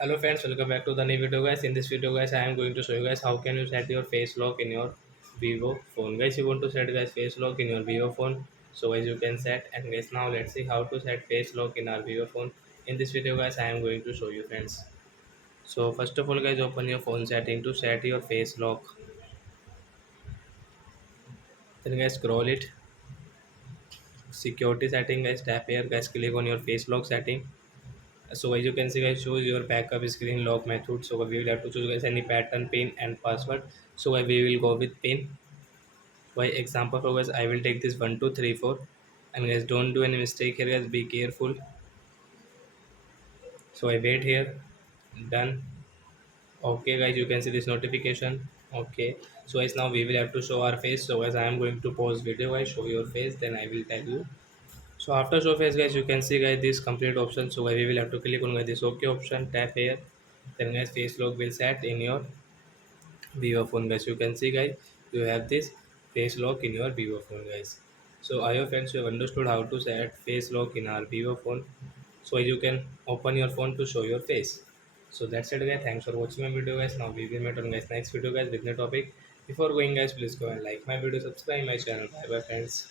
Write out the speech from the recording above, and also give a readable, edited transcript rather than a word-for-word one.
Hello friends, welcome back to the new video guys. In this video guys, I am going to show you guys how can you set your face lock in your Vivo phone. Guys, you want to set guys face lock in your Vivo phone. So guys, you can set, and guys now let's see how to set face lock in our Vivo phone. In this video guys, I am going to show you friends. So first of all guys, open your phone setting to set your face lock. Then guys scroll it. Security setting guys, tap here guys, click on your face lock setting. So as you can see guys, choose your backup screen lock method. So we will have to choose guys any pattern, pin and password. So we will go with pin. By example for guys, I will take this 1234, and guys don't do any mistake here guys, be careful. So I wait here. Done. Okay guys, you can see this notification. Okay, so guys now we will have to show our face. So guys I am going to pause video guys, show your face, then I will tell you. So after show face guys, you can see guys this complete option. So we will have to click on guys this okay option, tap here, then guys face lock will set in your Vivo phone guys. You can see guys, you have this face lock in your Vivo phone guys. So I hope friends you have understood how to set face lock in our Vivo phone. So you can open your phone to show your face. So that's it guys. Thanks for watching my video guys. Now we will meet on guys next video guys with new topic. Before going guys, please go and like my video, subscribe my channel. Bye bye friends.